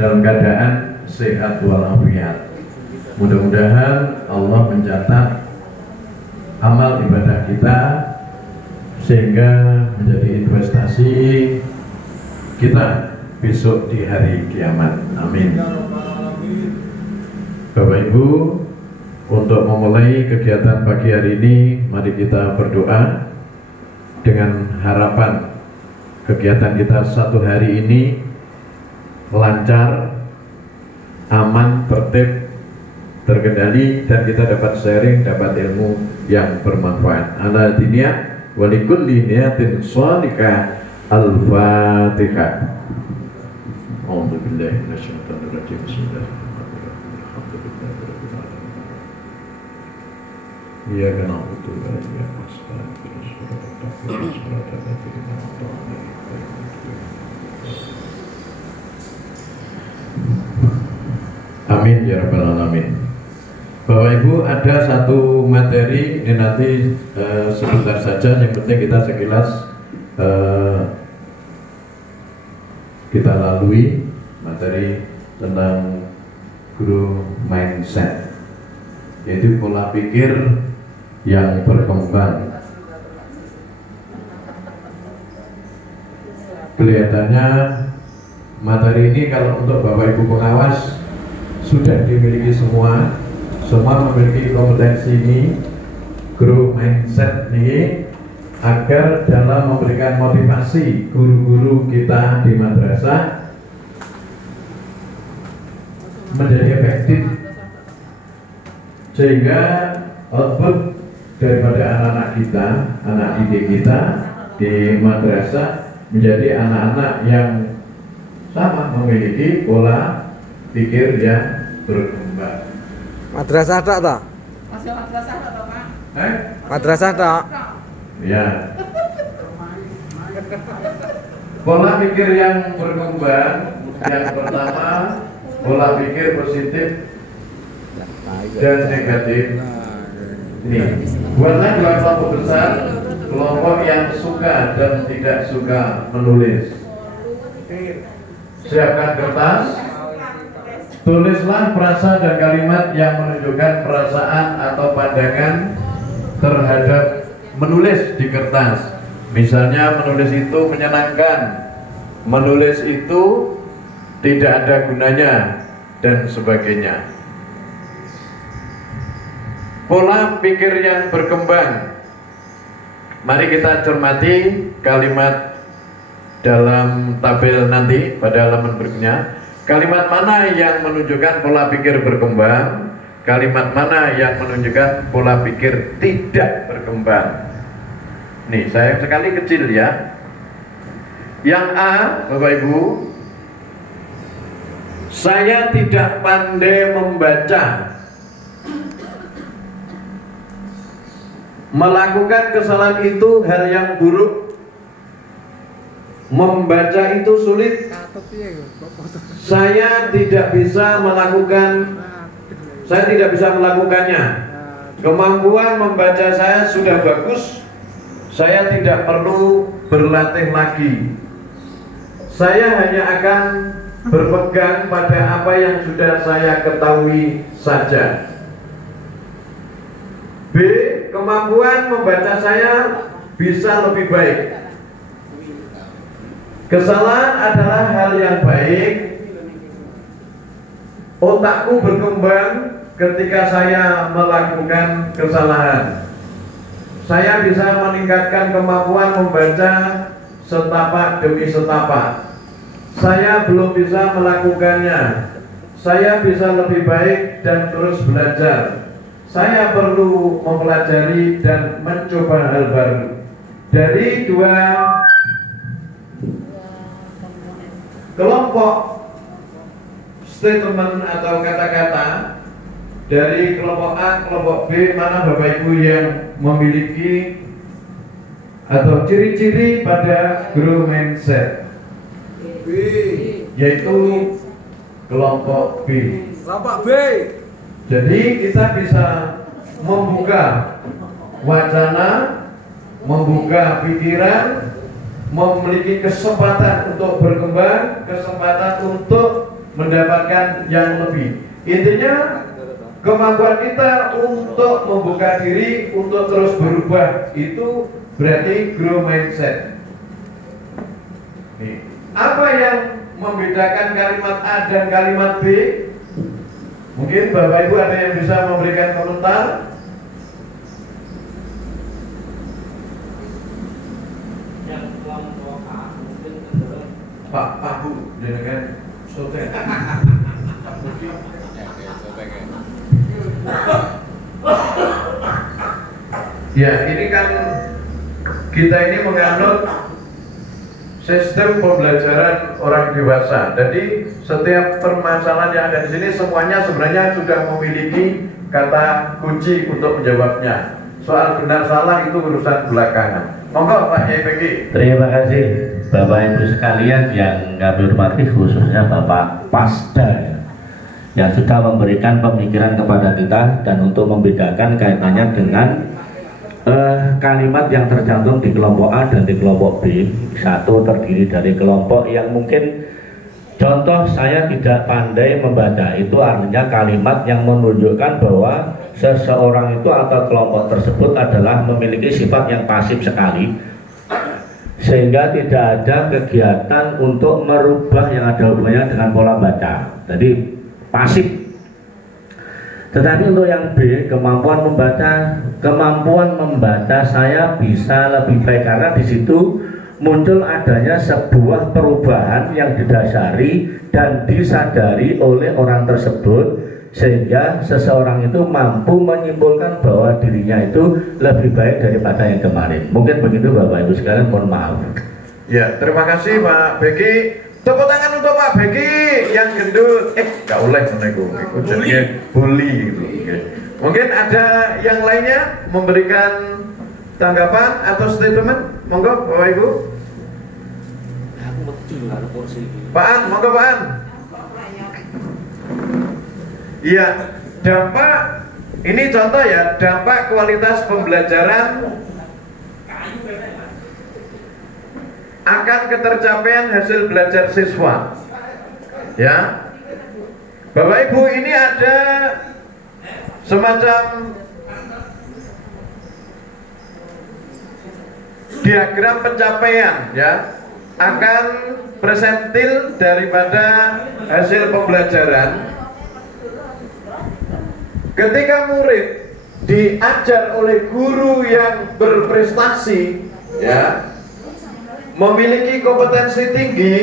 dalam keadaan sehat walafiat. Mudah-mudahan Allah mencatat amal ibadah kita sehingga menjadi investasi kita besok di hari kiamat. Amin. Bapak Ibu, untuk memulai kegiatan pagi hari ini, mari kita berdoa dengan harapan kegiatan kita satu hari ini lancar, aman, tertib, terkendali, dan kita dapat sharing, dapat ilmu yang bermanfaat. Ala diniyah walikulli niyatin shalihah. Al-Fatihah. A'udzubillahi minasyaitonir rajim. Bismillahirrahmanirrahim. Iyyaka na'budu wa iyyaka nasta'in. Amin ya rabbal alamin. Bapak Ibu, ada satu materi ini nanti sebentar saja, yang penting kita sekilas kita lalui materi tentang growth mindset, yaitu pola pikir yang berkembang. Kelihatannya materi ini kalau untuk Bapak Ibu pengawas sudah dimiliki semua memiliki kompetensi ini, growth mindset ini, agar dalam memberikan motivasi guru-guru kita di madrasah menjadi efektif, sehingga output daripada anak-anak kita, anak didik kita di madrasah menjadi anak-anak yang sama memiliki pola pikir yang berkembang. Madrasah tak tak? Masih madrasah tak Pak? Madrasah tak? Ya. Pola pikir yang berkembang, yang pertama pola pikir positif dan negatif. Ini buatlah dua kelompok besar, kelompok yang suka dan tidak suka menulis. Siapkan kertas, tulislah frasa dan kalimat yang menunjukkan perasaan atau pandangan terhadap menulis di kertas. Misalnya menulis itu menyenangkan, menulis itu tidak ada gunanya, dan sebagainya. Pola pikir yang berkembang. Mari kita cermati kalimat dalam tabel nanti pada halaman berikutnya. Kalimat mana yang menunjukkan pola pikir berkembang, kalimat mana yang menunjukkan pola pikir tidak berkembang. Nih, sayang sekali kecil ya. Yang A, Bapak Ibu, saya tidak pandai membaca. Melakukan kesalahan itu hal yang buruk. Membaca itu sulit. Saya tidak bisa melakukannya. Kemampuan membaca saya sudah bagus. Saya tidak perlu berlatih lagi. Saya hanya akan berpegang pada apa yang sudah saya ketahui saja. B, kemampuan membaca saya bisa lebih baik. Kesalahan adalah hal yang baik. Otakku berkembang ketika saya melakukan kesalahan. Saya bisa meningkatkan kemampuan membaca setapak demi setapak. Saya belum bisa melakukannya. Saya bisa lebih baik dan terus belajar. Saya perlu mempelajari dan mencoba hal baru. Dari dua kelompok statement atau kata-kata, dari kelompok A, kelompok B, mana Bapak Ibu yang memiliki atau ciri-ciri pada growth mindset? B. Yaitu kelompok B. Kelompok B. Jadi kita bisa membuka wacana, membuka pikiran, memiliki kesempatan untuk berkembang, kesempatan untuk mendapatkan yang lebih. Intinya kemampuan kita untuk membuka diri untuk terus berubah itu berarti grow mindset. Nih, apa yang membedakan kalimat A dan kalimat B? Mungkin Bapak Ibu ada yang bisa memberikan komentar? Yang kelompok A mungkin cenderung Pak Bu, dengan sotek. Ya, ini kan kita ini menganut sistem pembelajaran orang dewasa. Jadi setiap permasalahan yang ada di sini semuanya sebenarnya sudah memiliki kata kunci untuk menjawabnya. Soal benar salah itu urusan belakangan. Monggo Pak Yai Begi. Terima kasih Bapak Ibu sekalian yang kami hormati, khususnya Bapak Pasda ya, yang sudah memberikan pemikiran kepada kita dan untuk membedakan kaitannya dengan kalimat yang tercantum di kelompok A dan di kelompok B. Satu terdiri dari kelompok yang mungkin contoh saya tidak pandai membaca, itu artinya kalimat yang menunjukkan bahwa seseorang itu atau kelompok tersebut adalah memiliki sifat yang pasif sekali, sehingga tidak ada kegiatan untuk merubah yang ada hubungannya dengan pola baca. Jadi pasif. Tetapi untuk yang B, kemampuan membaca saya bisa lebih baik karena di situ muncul adanya sebuah perubahan yang didasari dan disadari oleh orang tersebut, sehingga seseorang itu mampu menyimpulkan bahwa dirinya itu lebih baik daripada yang kemarin. Mungkin begitu Bapak Ibu sekalian, mohon maaf. Ya, terima kasih Pak Begi. Tepuk tangan untuk Pak Begi yang gendut. Gak boleh menego, jadinya bully gitu. Oke. Mungkin ada yang lainnya memberikan tanggapan atau statement? Monggo Bapak Ibu. Pak An, monggo Pak An. Iya, dampak ini contoh ya, dampak kualitas pembelajaran akan ketercapaian hasil belajar siswa. Ya, Bapak Ibu, ini ada semacam diagram pencapaian ya, akan presentil daripada hasil pembelajaran. Ketika murid diajar oleh guru yang berprestasi ya, memiliki kompetensi tinggi,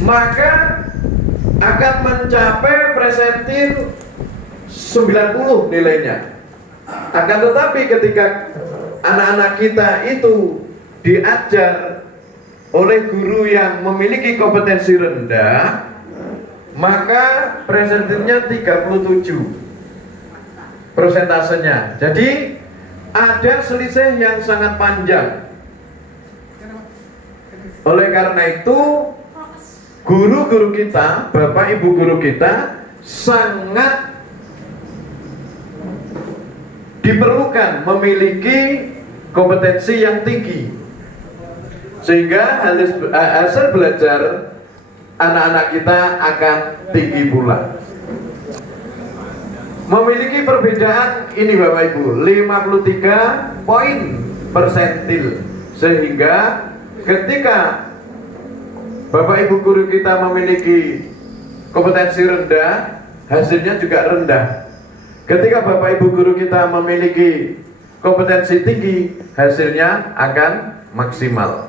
maka akan mencapai presentil 90 nilainya. Akan tetapi ketika anak-anak kita itu diajar oleh guru yang memiliki kompetensi rendah, maka presentilnya 37 persentasenya. Jadi ada selisih yang sangat panjang. Oleh karena itu, guru-guru kita, Bapak Ibu guru kita sangat diperlukan memiliki kompetensi yang tinggi, sehingga hasil belajar anak-anak kita akan tinggi pula. Memiliki perbedaan ini Bapak Ibu 53 poin persentil, sehingga ketika Bapak Ibu guru kita memiliki kompetensi rendah, hasilnya juga rendah. Ketika Bapak Ibu guru kita memiliki kompetensi tinggi, hasilnya akan maksimal.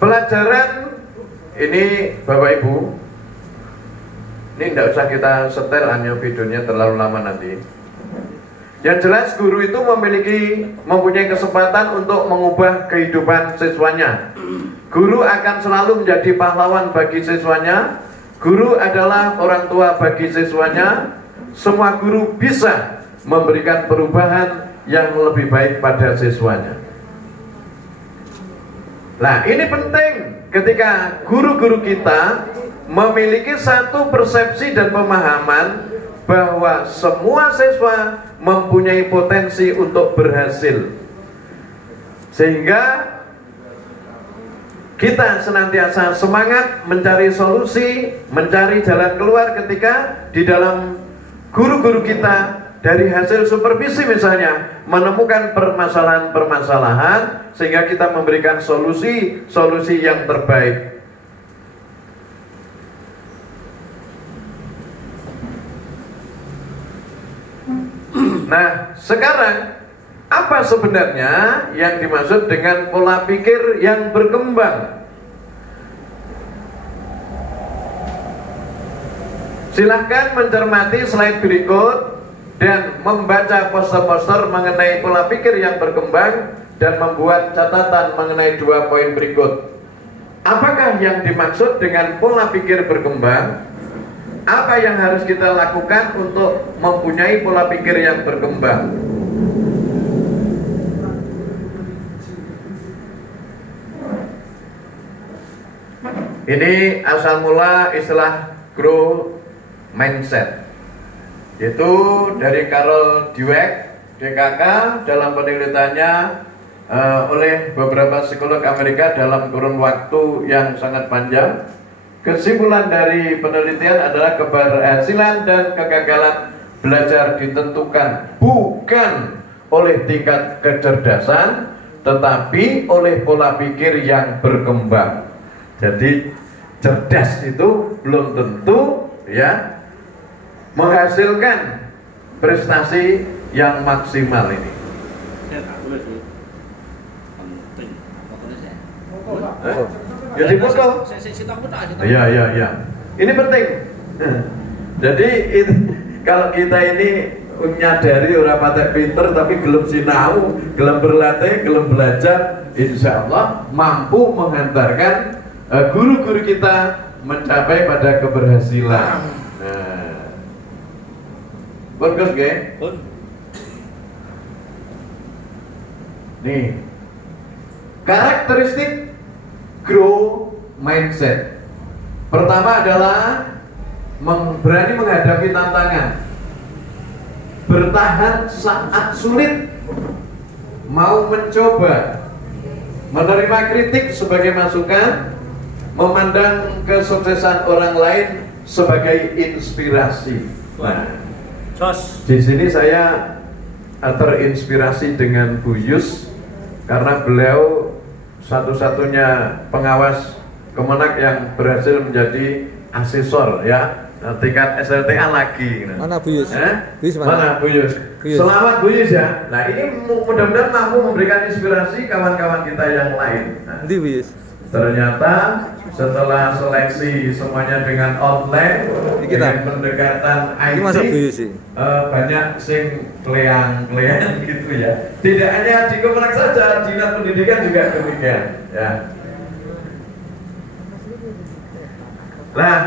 Pelajaran ini Bapak Ibu, ini tidak usah kita setel hanya videonya terlalu lama nanti. Yang jelas guru itu mempunyai kesempatan untuk mengubah kehidupan siswanya. Guru akan selalu menjadi pahlawan bagi siswanya. Guru adalah orang tua bagi siswanya. Semua guru bisa memberikan perubahan yang lebih baik pada siswanya. Nah, ini penting ketika guru-guru kita memiliki satu persepsi dan pemahaman bahwa semua siswa mempunyai potensi untuk berhasil. Sehingga kita senantiasa semangat mencari solusi, mencari jalan keluar ketika di dalam guru-guru kita dari hasil supervisi misalnya menemukan permasalahan-permasalahan sehingga kita memberikan solusi yang terbaik. Nah, sekarang apa sebenarnya yang dimaksud dengan pola pikir yang berkembang? Silahkan mencermati slide berikut dan membaca poster-poster mengenai pola pikir yang berkembang dan membuat catatan mengenai 2 poin berikut. Apakah yang dimaksud dengan pola pikir berkembang? Apa yang harus kita lakukan untuk mempunyai pola pikir yang berkembang? Ini asal mula istilah growth mindset, yaitu dari Carol Dweck, DKK, dalam penelitiannya oleh beberapa psikolog Amerika dalam kurun waktu yang sangat panjang. Kesimpulan dari penelitian adalah keberhasilan dan kegagalan belajar ditentukan bukan oleh tingkat kecerdasan, tetapi oleh pola pikir yang berkembang. Jadi cerdas itu belum tentu ya menghasilkan prestasi yang maksimal ini. Saya tak boleh sih. Penting. Pokoknya saya. Jadi foto. Saya foto aja. Iya. Ini penting. Jadi kalau kita ini nyadari orang patek pinter tapi gelem sinau, gelem berlatih, gelem belajar, insya Allah mampu menghantarkan guru-guru kita mencapai pada keberhasilan. Nah, bagus ge? Nih, karakteristik grow mindset. Pertama adalah berani menghadapi tantangan, bertahan saat sulit, mau mencoba, menerima kritik sebagai masukan, memandang kesuksesan orang lain sebagai inspirasi. Nah, di sini saya terinspirasi dengan Bu Yus karena beliau satu-satunya pengawas Kemenak yang berhasil menjadi asesor ya tingkat SLTA lagi. Mana Bu Yus? Mana Bu Yus? Selamat Bu Yus ya. Nah ini mudah-mudahan mampu memberikan inspirasi kawan-kawan kita yang lain. Nah, Bu Yus? Ternyata setelah seleksi semuanya dengan online, dengan pendekatan IT, banyak sing kleang-kleang gitu ya. Tidak hanya di Kemenak saja, dinas pendidikan juga demikian. Ya. Nah,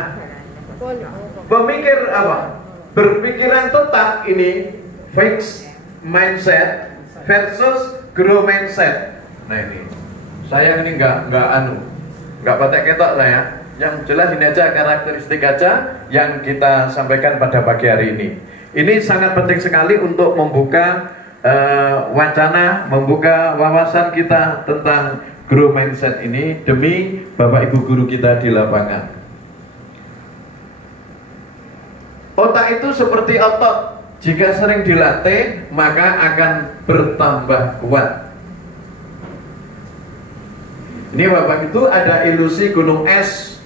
pemikir apa? Berpikiran tetap ini fixed mindset versus grow mindset. Nah ini. Saya ini nggak patek ketok lah ya. Yang jelas ini aja karakteristik aja yang kita sampaikan pada pagi hari ini. Ini sangat penting sekali untuk membuka wacana, membuka wawasan kita tentang grow mindset ini demi Bapak Ibu guru kita di lapangan. Otak itu seperti otot, jika sering dilatih maka akan bertambah kuat. Ini Bapak itu ada ilusi gunung es.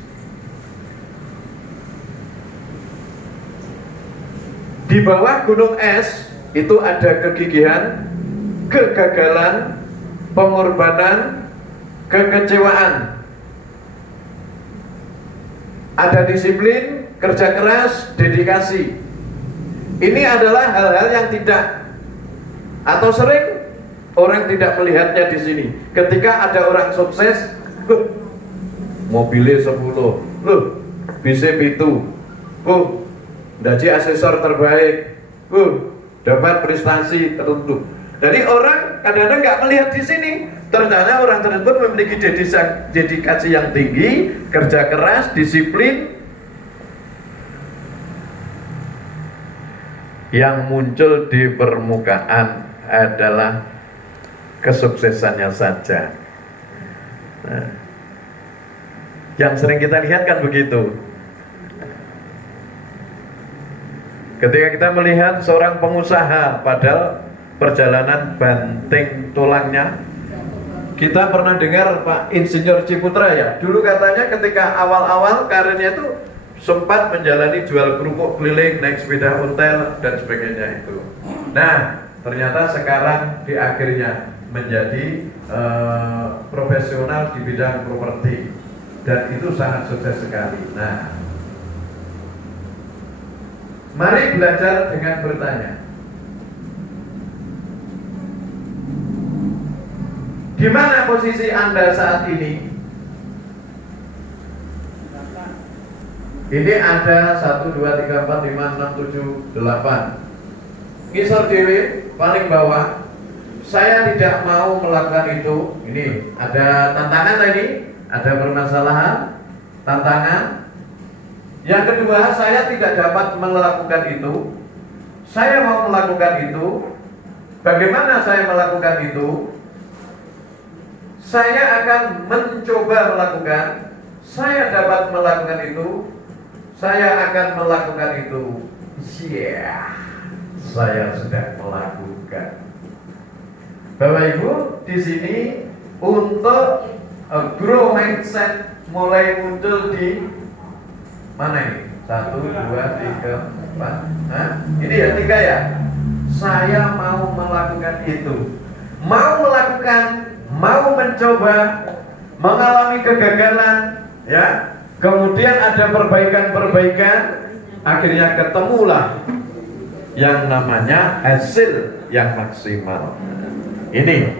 Di bawah gunung es itu ada kegigihan, kegagalan, pengorbanan, kekecewaan. Ada disiplin, kerja keras, dedikasi. Ini adalah hal-hal yang tidak atau sering orang tidak melihatnya di sini. Ketika ada orang sukses, mobilnya 10, loh, bisa itu, daji asesor terbaik, dapat prestasi tertentu. Jadi orang kadang-kadang nggak melihat di sini. Ternyata orang tersebut memiliki dedikasi yang tinggi, kerja keras, disiplin. Yang muncul di permukaan adalah kesuksesannya saja. Nah, yang sering kita lihat kan begitu. Ketika kita melihat seorang pengusaha padahal perjalanan banting tulangnya, kita pernah dengar Pak Insinyur Ciputra ya, dulu katanya ketika awal-awal karirnya itu sempat menjalani jual kerupuk keliling, naik sepeda ontel dan sebagainya itu. Nah, ternyata sekarang di akhirnya menjadi profesional di bidang properti dan itu sangat sukses sekali. Nah, mari belajar dengan bertanya. Di mana posisi Anda saat ini? Ini ada 1, 2, 3, 4, 5, 6, 7, 8. Ngisor dewe paling bawah. Saya tidak mau melakukan itu. Ini ada tantangan tadi, ada permasalahan, tantangan. Yang kedua, saya tidak dapat melakukan itu. Saya mau melakukan itu. Bagaimana saya melakukan itu? Saya akan mencoba melakukan. Saya dapat melakukan itu. Saya akan melakukan itu. Saya sudah melakukan. Bapak Ibu, di sini untuk grow mindset mulai muncul di mana ini? 1, 2, 3, 4. Nah, ini ya 3 ya. Saya mau melakukan itu. Mau melakukan, mau mencoba, mengalami kegagalan, ya. Kemudian ada perbaikan-perbaikan, akhirnya ketemulah yang namanya hasil yang maksimal. Ini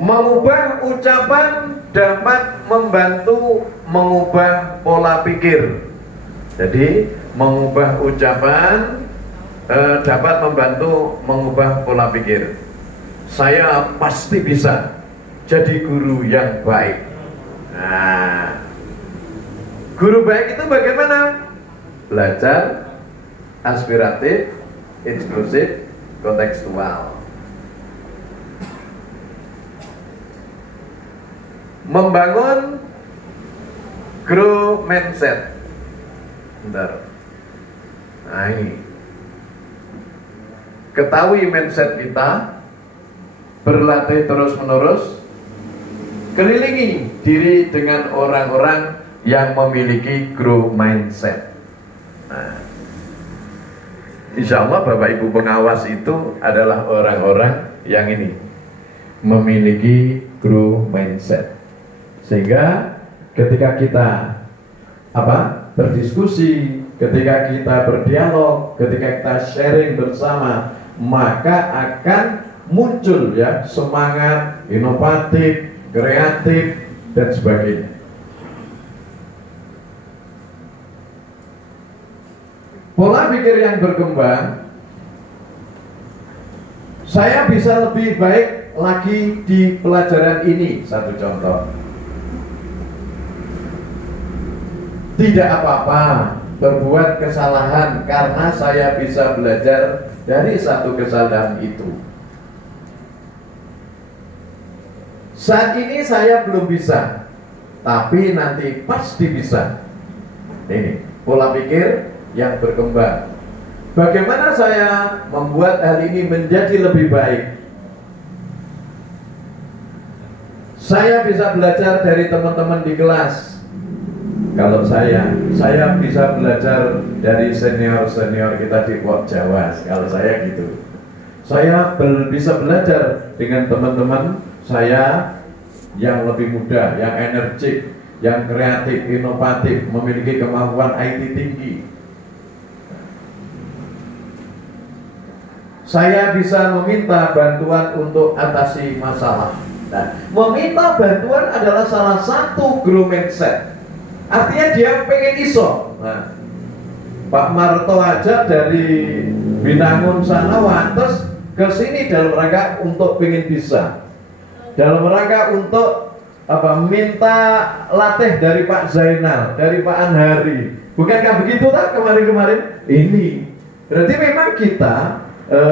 mengubah ucapan dapat membantu mengubah pola pikir. Jadi mengubah ucapan dapat membantu mengubah pola pikir. Saya pasti bisa jadi guru yang baik. Nah, guru baik itu bagaimana? Belajar, aspiratif, inklusif, kontekstual. Membangun grow mindset. Bentar. Nah ini, ketahui mindset kita, berlatih terus-menerus, kelilingi diri dengan orang-orang yang memiliki grow mindset. Nah, insya Allah Bapak Ibu pengawas itu adalah orang-orang yang ini memiliki grow mindset, sehingga ketika kita berdiskusi, ketika kita berdialog, ketika kita sharing bersama, maka akan muncul ya semangat inovatif, kreatif dan sebagainya. Pola pikir yang berkembang, saya bisa lebih baik lagi di pelajaran ini. Satu contoh, tidak apa-apa berbuat kesalahan karena saya bisa belajar dari satu kesalahan itu. Saat ini saya belum bisa, tapi nanti pasti bisa. Ini pola pikir yang berkembang. Bagaimana saya membuat hal ini menjadi lebih baik? Saya bisa belajar dari teman-teman di kelas. Kalau saya bisa belajar dari senior-senior kita di Pok Jawa. Kalau saya gitu, saya bisa belajar dengan teman-teman saya yang lebih muda, yang energik, yang kreatif, inovatif, memiliki kemampuan IT tinggi. Saya bisa meminta bantuan untuk atasi masalah. Nah, meminta bantuan adalah salah satu grow mindset. Artinya dia pengen iso. Nah, Pak Marto aja dari Binangun sana wates ke sini dalam rangka untuk pengen bisa, dalam rangka untuk minta latih dari Pak Zainal, dari Pak Anhari. Bukankah begitu tak kemarin-kemarin? Ini berarti memang kita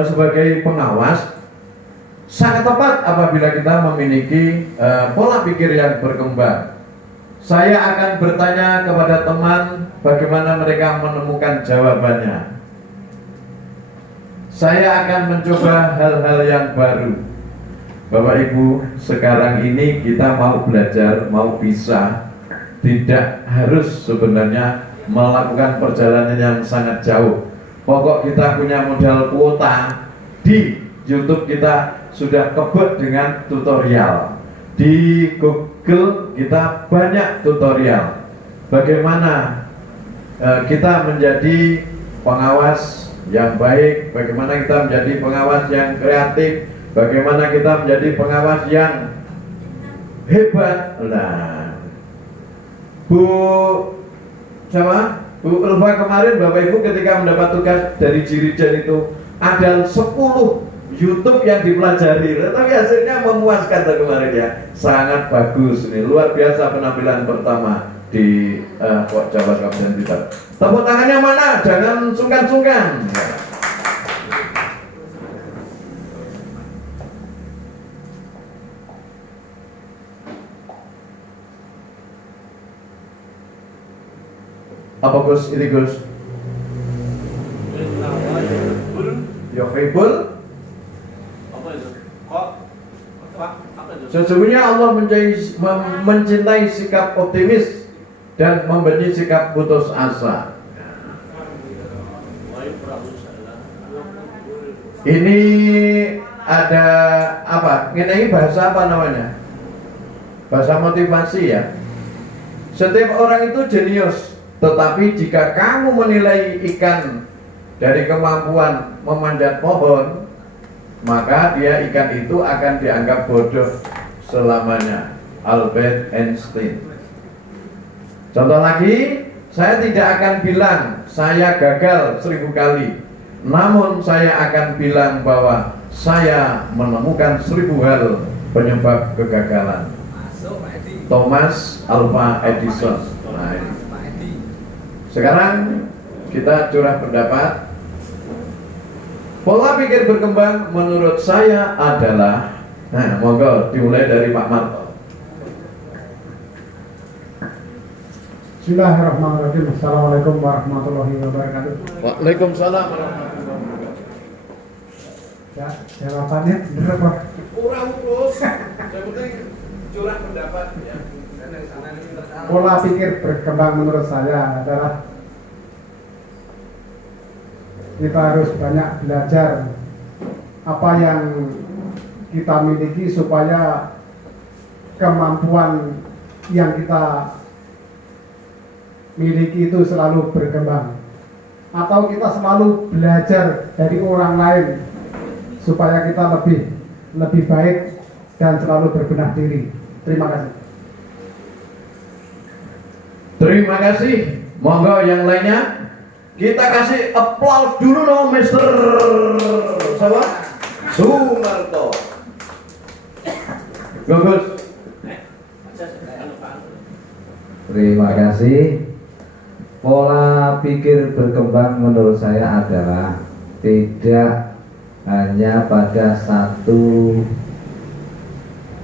sebagai pengawas sangat tepat apabila kita memiliki pola pikir yang berkembang. Saya akan bertanya kepada teman bagaimana mereka menemukan jawabannya. Saya akan mencoba hal-hal yang baru. Bapak Ibu, sekarang ini kita mau belajar, mau bisa, tidak harus sebenarnya melakukan perjalanan yang sangat jauh. Pokok kita punya modal kuota, di YouTube kita sudah kebet dengan tutorial. Di Google kita banyak tutorial. Bagaimana kita menjadi pengawas yang baik, bagaimana kita menjadi pengawas yang kreatif, bagaimana kita menjadi pengawas yang hebat. Nah, Bu Ulfa kemarin Bapak Ibu ketika mendapat tugas dari Jirijen itu ada 10 YouTube yang dipelajari, tapi hasilnya memuaskan kemarin ya, sangat bagus ini, luar biasa penampilan pertama di Jawa Kabupaten Blitar. Tepuk tangannya mana? Jangan sungkan-sungkan. Apa Gus? Ini Gus? Yuhibbul. Apa itu? Kok? Apa itu? Sesungguhnya Allah mencintai sikap optimis dan membenci sikap putus asa. Ini ada apa? Ini bahasa apa namanya? Bahasa motivasi ya. Setiap orang itu jenius, tetapi jika kamu menilai ikan dari kemampuan memanjat pohon, maka ikan itu akan dianggap bodoh selamanya. Albert Einstein. Contoh lagi, saya tidak akan bilang saya gagal 1000 kali, namun saya akan bilang bahwa saya menemukan 1000 hal penyebab kegagalan. Thomas Alva Edison. Nah, ini. Sekarang kita curah pendapat. Pola pikir berkembang menurut saya adalah, nah monggo dimulai dari Pak Marto. Bismillahirrahmanirrahim. Assalamualaikum warahmatullahi wabarakatuh. Waalaikumsalam warahmatullahi wabarakatuh. Ya, jawabannya bener Pak. Kurang urus, yang penting curah pendapat ya. Pola pikir berkembang menurut saya adalah kita harus banyak belajar apa yang kita miliki supaya kemampuan yang kita miliki itu selalu berkembang, atau kita selalu belajar dari orang lain supaya kita lebih baik dan selalu berbenah diri. Terima kasih. Terima kasih. Monggo yang lainnya. Kita kasih applause dulu dong, Mister Sumarto. Bagus. Terima kasih. Pola pikir berkembang menurut saya adalah tidak hanya pada satu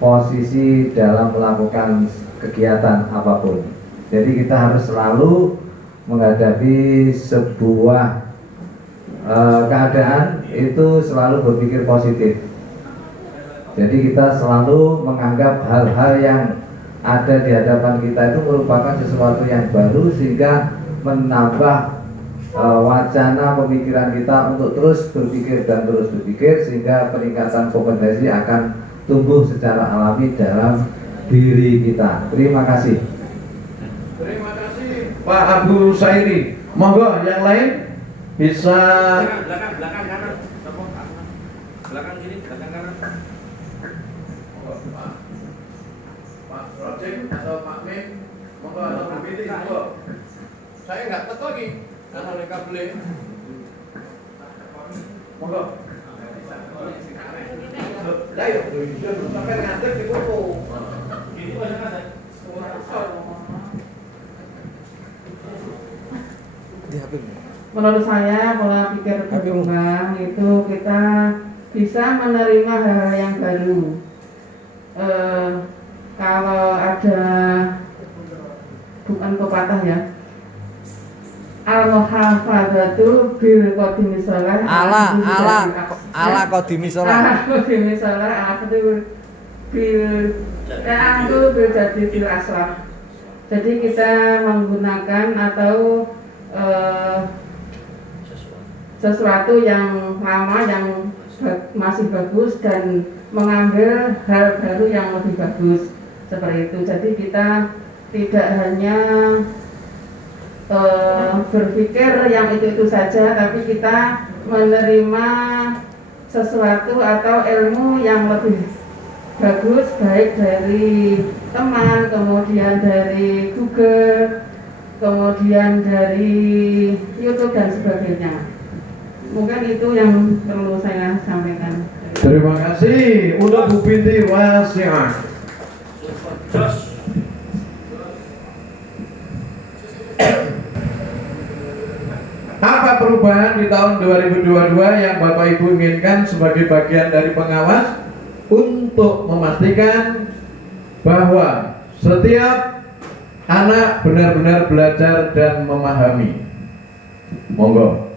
posisi dalam melakukan kegiatan apapun. Jadi kita harus selalu menghadapi sebuah keadaan itu selalu berpikir positif. Jadi kita selalu menganggap hal-hal yang ada di hadapan kita itu merupakan sesuatu yang baru, sehingga menambah wacana pemikiran kita untuk terus berpikir dan terus berpikir, sehingga peningkatan kompetensi akan tumbuh secara alami dalam diri kita. Terima kasih. Terima kasih Pak Abu Sairi. Monggo yang lain bisa. Belakang kanan. Belakang kiri, belakang kanan. Pak Rodim atau Pak Mim, monggo atau berpilih, monggo. Saya nggak tahu lagi, karena mereka beli. Monggo. Ayo, sampai ngantek di foto. Menurut saya pola pikir berkembang itu kita bisa menerima hal-hal yang baru. Kalau ada bukan pepatah ya, al-muhafadzatu bil qadimi shalah ala qadimi sholat. qadimi shalah al-qadimi bil jadi bil aslah. Jadi kita menggunakan atau sesuatu yang lama yang masih bagus dan mengambil hal baru yang lebih bagus seperti itu. Jadi kita tidak hanya berpikir yang itu saja, tapi kita menerima sesuatu atau ilmu yang lebih bagus, baik dari teman, kemudian dari Google, kemudian dari YouTube dan sebagainya. Mungkin itu yang perlu saya sampaikan. Terima kasih untuk Bu Binti Wasi'ah. Apa perubahan di tahun 2022 yang Bapak Ibu inginkan sebagai bagian dari pengawas untuk memastikan bahwa setiap anak benar-benar belajar dan memahami? Monggo.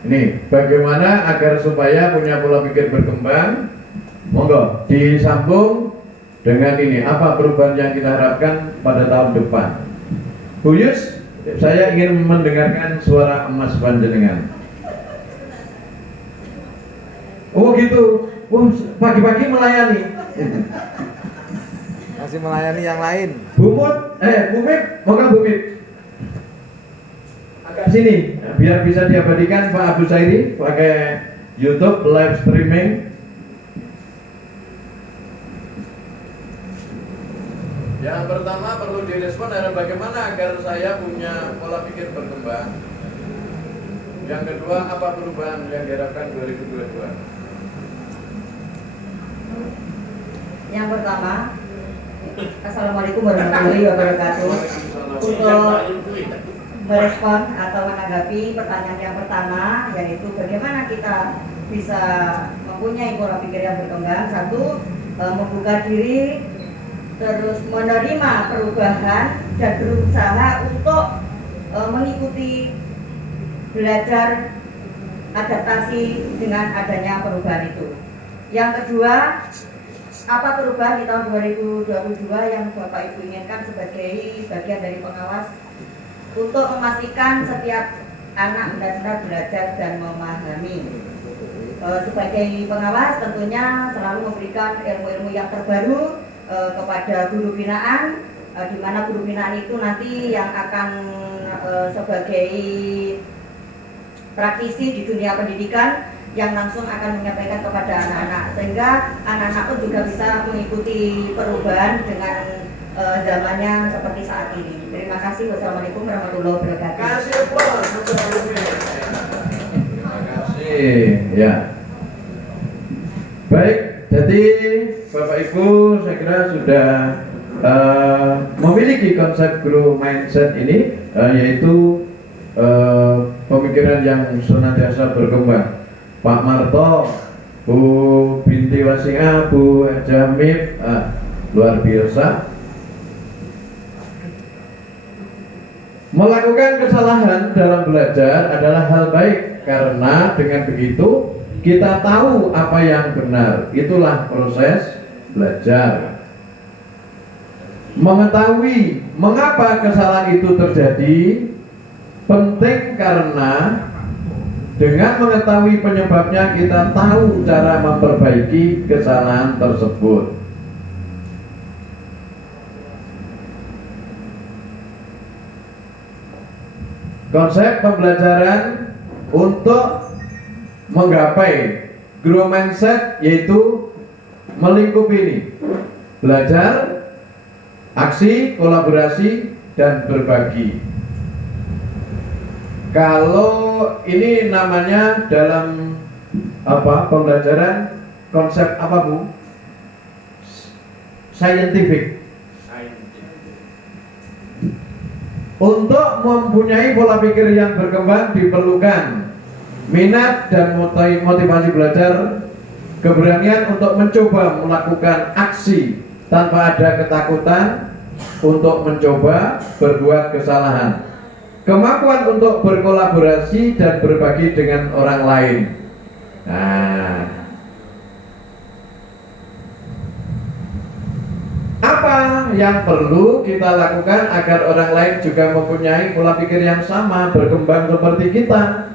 Ini bagaimana agar supaya punya pola pikir berkembang? Monggo disambung dengan ini, apa perubahan yang kita harapkan pada tahun depan? Bu Yus, saya ingin mendengarkan suara emas panjenengan. Oh gitu, pagi-pagi melayani. Masih melayani yang lain. Bu Mip, monggo Bu Mip. Agak sini, biar bisa diabadikan Pak Abu Sairi pakai YouTube live streaming. Yang pertama perlu direspon adalah bagaimana agar saya punya pola pikir berkembang. Yang kedua, apa perubahan yang diharapkan 2022? Yang pertama, Assalamualaikum warahmatullahi wabarakatuh. Untuk merespon atau menanggapi pertanyaan yang pertama, yaitu bagaimana kita bisa mempunyai pola pikir yang berkembang. Satu, membuka diri, terus menerima perubahan dan berusaha untuk mengikuti, belajar, adaptasi dengan adanya perubahan itu. Yang kedua, apa perubahan di tahun 2022 yang Bapak Ibu inginkan sebagai bagian dari pengawas untuk memastikan setiap anak benar-benar belajar dan memahami. Sebagai pengawas tentunya selalu memberikan ilmu-ilmu yang terbaru kepada guru binaan, di mana guru binaan itu nanti yang akan sebagai praktisi di dunia pendidikan yang langsung akan menyampaikan kepada anak-anak, sehingga anak-anak pun juga bisa mengikuti perubahan dengan zamannya seperti saat ini. Terima kasih. Wassalamualaikum warahmatullahi wabarakatuh. Kasih aplaus untuk Pak Ibu. Terima kasih. Ya. Baik, jadi Bapak Ibu saya kira sudah memiliki konsep grow mindset ini, yaitu pemikiran yang senantiasa berkembang. Pak Marto, Bu Binti Wasi'ah, Bu Jamif, luar biasa. Melakukan kesalahan dalam belajar adalah hal baik, karena dengan begitu kita tahu apa yang benar. Itulah proses belajar. Mengetahui mengapa kesalahan itu terjadi penting, karena dengan mengetahui penyebabnya kita tahu cara memperbaiki kesalahan tersebut. Konsep pembelajaran untuk menggapai grow mindset yaitu melingkupi ini: belajar, aksi, kolaborasi, dan berbagi. Kalau ini namanya dalam pembelajaran konsep apa Bu? Scientific. Untuk mempunyai pola pikir yang berkembang diperlukan minat dan motivasi belajar, keberanian untuk mencoba melakukan aksi tanpa ada ketakutan untuk mencoba berbuat kesalahan, kemampuan untuk berkolaborasi dan berbagi dengan orang lain. Nah, apa yang perlu kita lakukan agar orang lain juga mempunyai pola pikir yang sama, berkembang seperti kita?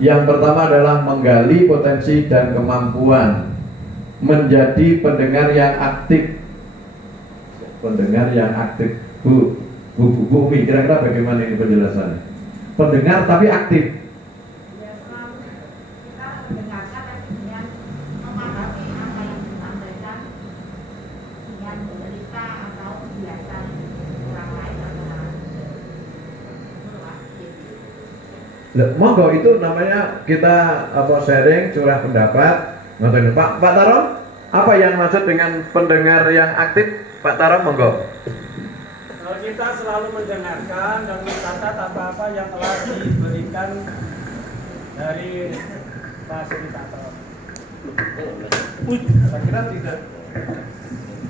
Yang pertama adalah menggali potensi dan kemampuan, menjadi pendengar yang aktif. Pendengar yang aktif, Bu Umi, kira-kira bagaimana ini penjelasannya? Pendengar tapi aktif. Monggo, itu namanya kita sharing, curah pendapat. Pak Tarom, apa yang maksud dengan pendengar yang aktif? Pak Tarom, monggo. Kita selalu mendengarkan dan mencatat apa-apa yang telah diberikan dari fasilitator.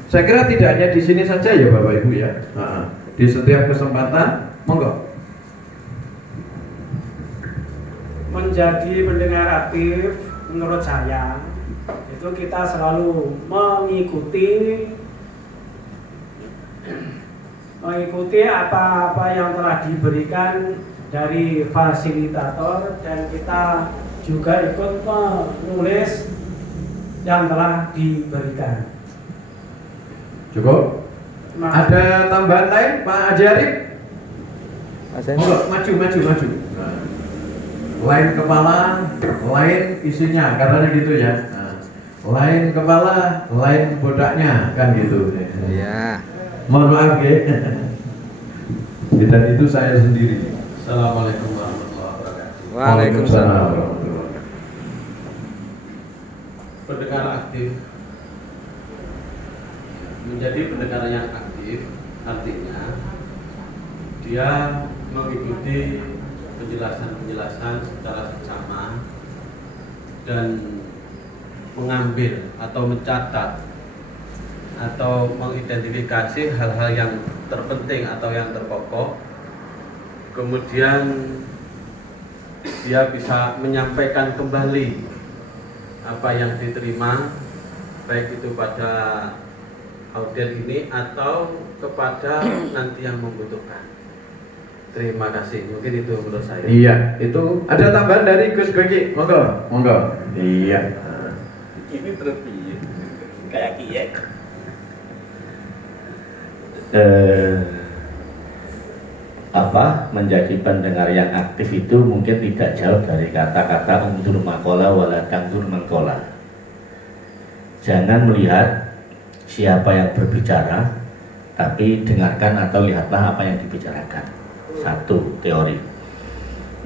Saya kira tidak hanya di sini saja ya Bapak Ibu ya. Di setiap kesempatan, monggo. Menjadi pendengar aktif, menurut saya itu kita selalu mengikuti apa-apa yang telah diberikan dari fasilitator, dan kita juga ikut menulis yang telah diberikan. Cukup? Ada tambahan lain Pak Haji Arif? Maju. Lain kepala, lain isinya, katanya gitu ya. Lain kepala, lain bodaknya, kan gitu. Iya. Mohon maaf ya. Dan itu saya sendiri. Assalamualaikum warahmatullahi wabarakatuh. Waalaikumsalam. warahmatullahi wabarakatuh. Pendengar aktif. Menjadi pendengar yang aktif artinya dia mengikuti penjelasan secara seksama dan mengambil atau mencatat atau mengidentifikasi hal-hal yang terpenting atau yang terpokok, kemudian dia bisa menyampaikan kembali apa yang diterima, baik itu pada audien ini atau kepada nanti yang membutuhkan. Terima kasih, mungkin itu menurut saya. Iya, itu ada tambahan dari Gus Beki, monggo. Iya. Ini terlebih kayak kiek. Menjadi pendengar yang aktif itu mungkin tidak jauh dari kata-kata unzur maqala wala tanzur maqala. Jangan melihat siapa yang berbicara, tapi dengarkan atau lihatlah apa yang dibicarakan. Satu, teori.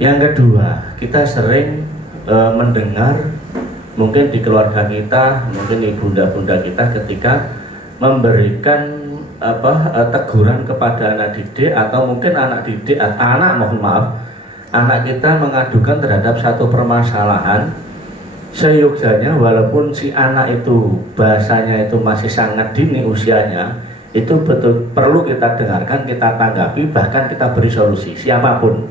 Yang kedua, kita sering mendengar mungkin di keluarga kita, mungkin di bunda-bunda kita ketika memberikan teguran kepada anak didik, atau mungkin anak kita mengadukan terhadap satu permasalahan, seyogyanya walaupun si anak itu bahasanya itu masih sangat dini usianya, itu betul perlu kita dengarkan, kita tanggapi, bahkan kita beri solusi siapapun.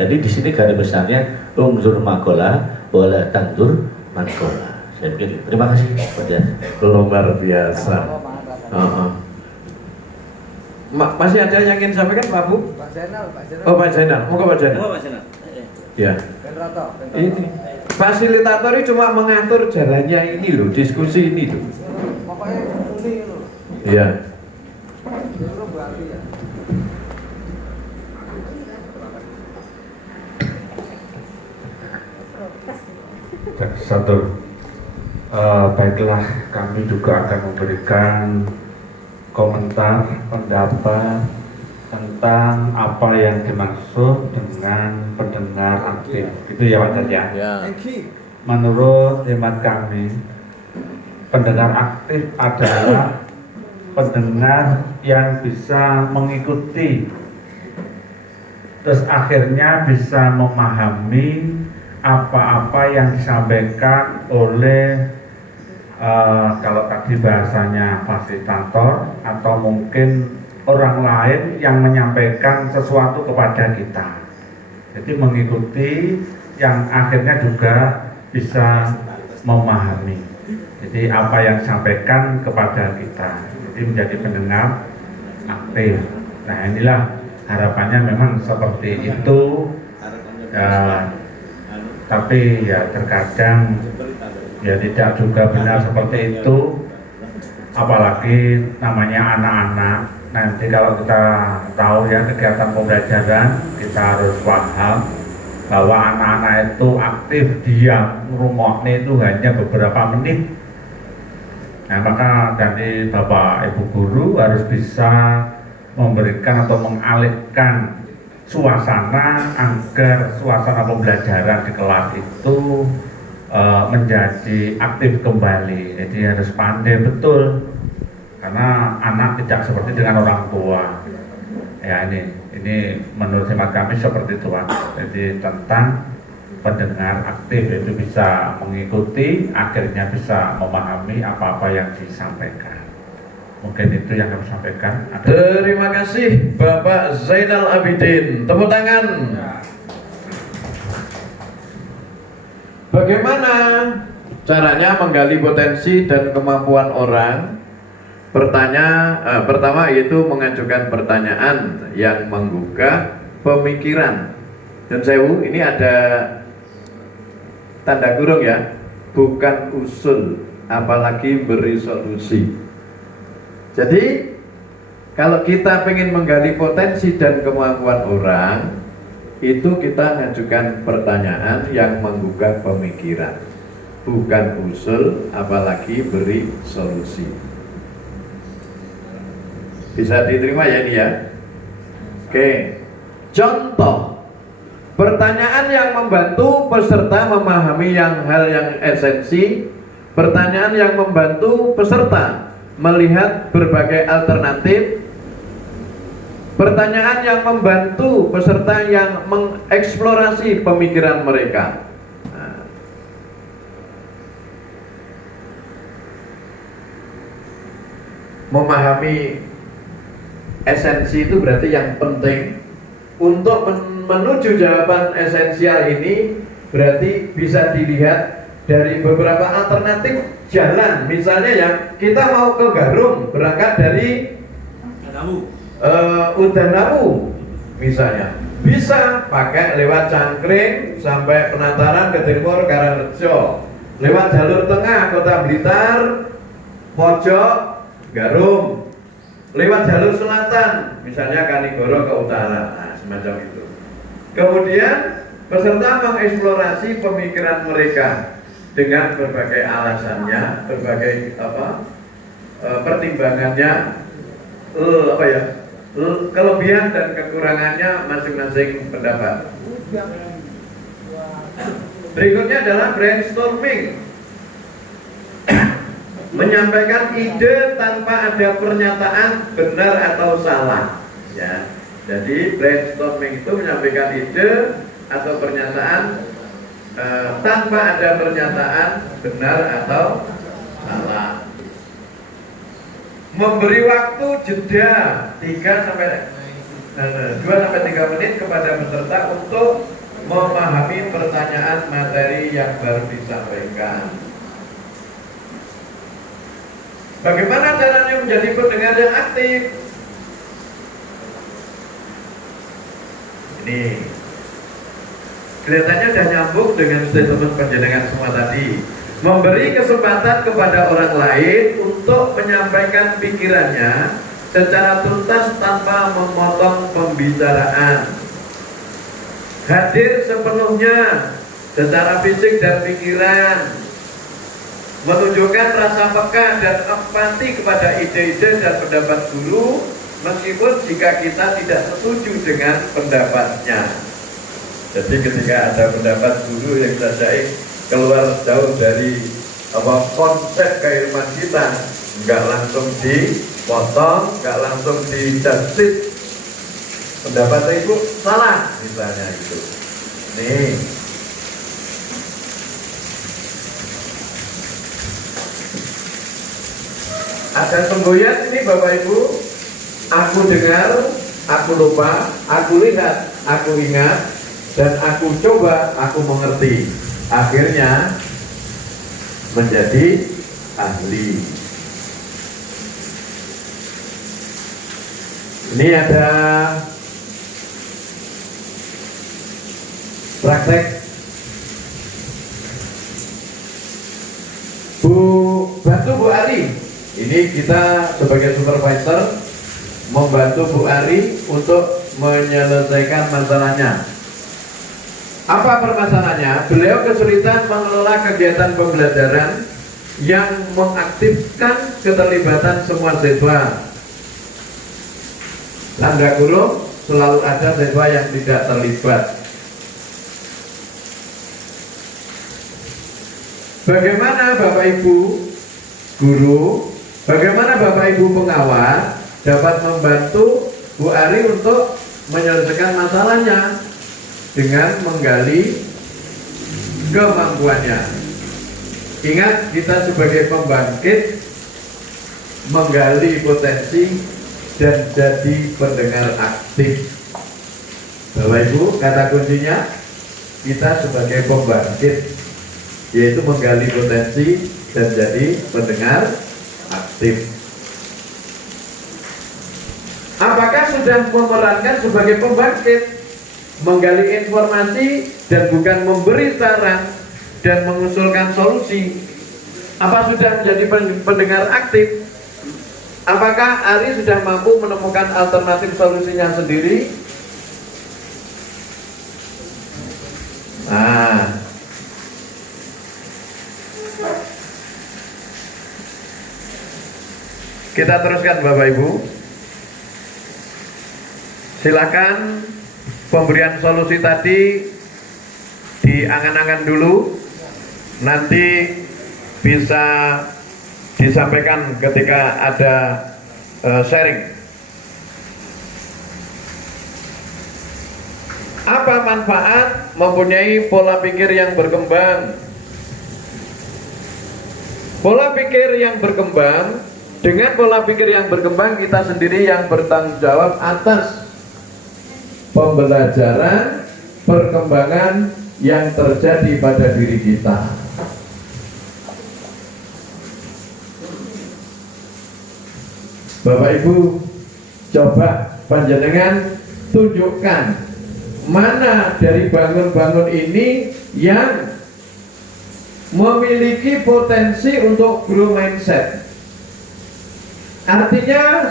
Jadi di sini garis besarnya unzur maqala wala tanzur maqala. Saya pikir terima kasih. Luar biasa. Masih ada yang ingin sampaikan Pak Bu? Pak Zainal. Oh Pak Zainal, monggo Pak Zainal. Ya. Ini fasilitator ini cuma mengatur jalannya ini loh, diskusi ini loh. Pokoknya ini loh. Iya. Baiklah, kami juga akan memberikan komentar, pendapat tentang apa yang dimaksud dengan pendengar aktif. Itu ya Pak Cat ya. menurut hemat kami, pendengar aktif adalah pendengar yang bisa mengikuti, terus akhirnya bisa memahami apa-apa yang disampaikan oleh kalau tadi bahasanya fasilitator atau mungkin orang lain yang menyampaikan sesuatu kepada kita. Jadi mengikuti yang akhirnya juga bisa memahami. Jadi apa yang disampaikan kepada kita. Jadi menjadi pendengar aktif. Nah inilah harapannya memang seperti itu. Tapi ya terkadang ya tidak juga benar seperti itu, apalagi namanya anak-anak. Nanti kalau kita tahu ya kegiatan pembelajaran, kita harus paham bahwa anak-anak itu aktif diam rumahnya itu hanya beberapa menit. Nah maka dari Bapak Ibu Guru harus bisa memberikan atau mengalihkan suasana agar suasana pembelajaran di kelas itu menjadi aktif kembali. Jadi harus pandai betul, karena anak tidak seperti dengan orang tua. Ya ini menurut hemat kami seperti itu Pak. Jadi tentang pendengar aktif itu bisa mengikuti, akhirnya bisa memahami apa-apa yang disampaikan. Mungkin itu yang kami sampaikan. Terima kasih Bapak Zainal Abidin. Tepuk tangan. Bagaimana caranya menggali potensi dan kemampuan orang? Pertama yaitu mengajukan pertanyaan yang menggugah pemikiran. Dan sewu, ini ada tanda kurung ya, bukan usul, apalagi beri solusi. Jadi kalau kita ingin menggali potensi dan kemampuan orang, itu kita mengajukan pertanyaan yang menggugah pemikiran, bukan usul, apalagi beri solusi. Bisa diterima ya ini ya? Oke, contoh pertanyaan yang membantu peserta memahami hal yang esensi, pertanyaan yang membantu peserta melihat berbagai alternatif, pertanyaan yang membantu peserta yang mengeksplorasi pemikiran mereka. Nah, memahami esensi itu berarti yang penting. Untuk menuju jawaban esensial ini berarti bisa dilihat dari beberapa alternatif jalan. Misalnya yang kita mau ke Garum, berangkat dari Udanawu misalnya, bisa pakai lewat Cangkring sampai Penataran ke timur Karangrejo, lewat jalur tengah Kota Blitar, pojok Garum, lewat jalur selatan misalnya Kanigoro ke utara. Nah, semacam itu. Kemudian peserta mengeksplorasi pemikiran mereka dengan berbagai alasannya, berbagai pertimbangannya, kelebihan dan kekurangannya masing-masing pendapat. Berikutnya adalah brainstorming, menyampaikan ide tanpa ada pernyataan benar atau salah. Ya, jadi brainstorming itu menyampaikan ide atau pernyataan tanpa ada pernyataan benar atau salah. Memberi waktu jeda 2 sampai 3 menit kepada peserta untuk memahami pertanyaan materi yang baru disampaikan. Bagaimana caranya menjadi pendengar yang aktif? Ini kelihatannya sudah nyambung dengan statement panjenengan semua tadi. Memberi kesempatan kepada orang lain untuk menyampaikan pikirannya secara tuntas tanpa memotong pembicaraan. Hadir sepenuhnya secara fisik dan pikiran. Menunjukkan rasa peka dan empati kepada ide-ide dan pendapat guru, meskipun jika kita tidak setuju dengan pendapatnya. Jadi ketika ada pendapat guru yang keluar jauh dari konsep keilmuan kita, nggak langsung dipotong, nggak langsung dijudge. Pendapat ibu salah misalnya itu. Nih, ada semboyan ini Bapak Ibu. Aku dengar, aku lupa, aku lihat, aku ingat, dan aku coba, aku mengerti. Akhirnya menjadi ahli. Ini ada praktek bantu Bu Ari. Ini kita sebagai supervisor membantu Bu Ari untuk menyelesaikan masalahnya. Apa permasalahannya? Beliau kesulitan mengelola kegiatan pembelajaran yang mengaktifkan keterlibatan semua siswa. Tanda kurung, selalu ada siswa yang tidak terlibat. Bagaimana Bapak Ibu guru, bagaimana Bapak Ibu pengawas dapat membantu Bu Ari untuk menyelesaikan masalahnya dengan menggali kemampuannya. Ingat, kita sebagai pembangkit menggali potensi dan jadi pendengar aktif. Bapak Ibu, kata kuncinya kita sebagai pembangkit, yaitu menggali potensi dan jadi pendengar aktif. Apakah sudah memerankan sebagai pembangkit, menggali informasi dan bukan memberi saran dan mengusulkan solusi? Apa sudah menjadi pendengar aktif? Apakah Ari sudah mampu menemukan alternatif solusinya sendiri? Nah, kita teruskan Bapak Ibu. Silakan pemberian solusi tadi diangan-angan dulu, nanti bisa disampaikan ketika ada sharing. Apa manfaat mempunyai pola pikir yang berkembang? Pola pikir yang berkembang, dengan pola pikir yang berkembang kita sendiri yang bertanggung jawab atas pembelajaran, perkembangan yang terjadi pada diri kita. Bapak Ibu, coba panjenengan tunjukkan mana dari bangun-bangun ini yang memiliki potensi untuk grow mindset. Artinya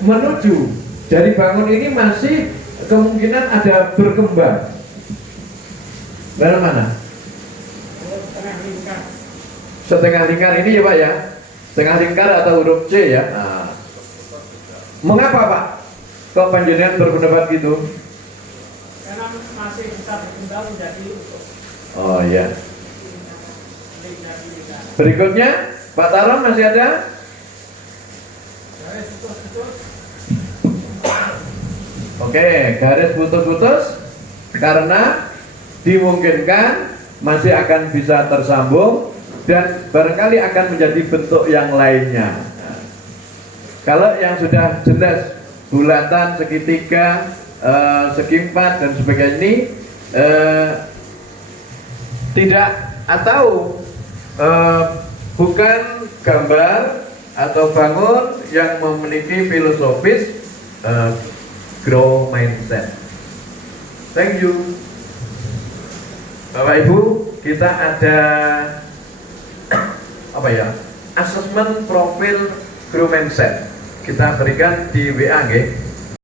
menuju dari bangun ini masih kemungkinan ada berkembang. Dalam mana? Setengah lingkar ini ya Pak ya. Setengah lingkar atau huruf C ya. Nah. Mengapa Pak kok panjenengan berpendapat gitu? Karena masih bisa berkembang menjadi utuh. Oh iya. Berikutnya Pak Taron masih ada? Oke, garis putus-putus karena dimungkinkan masih akan bisa tersambung dan barangkali akan menjadi bentuk yang lainnya. Kalau yang sudah jelas bulatan, segitiga, segi empat dan sebagainya ini tidak atau bukan gambar atau bangun yang memiliki filosofis grow mindset. Thank you. Bapak Ibu, kita ada apa ya? Asesmen profil grow mindset. Kita berikan di WA nggih.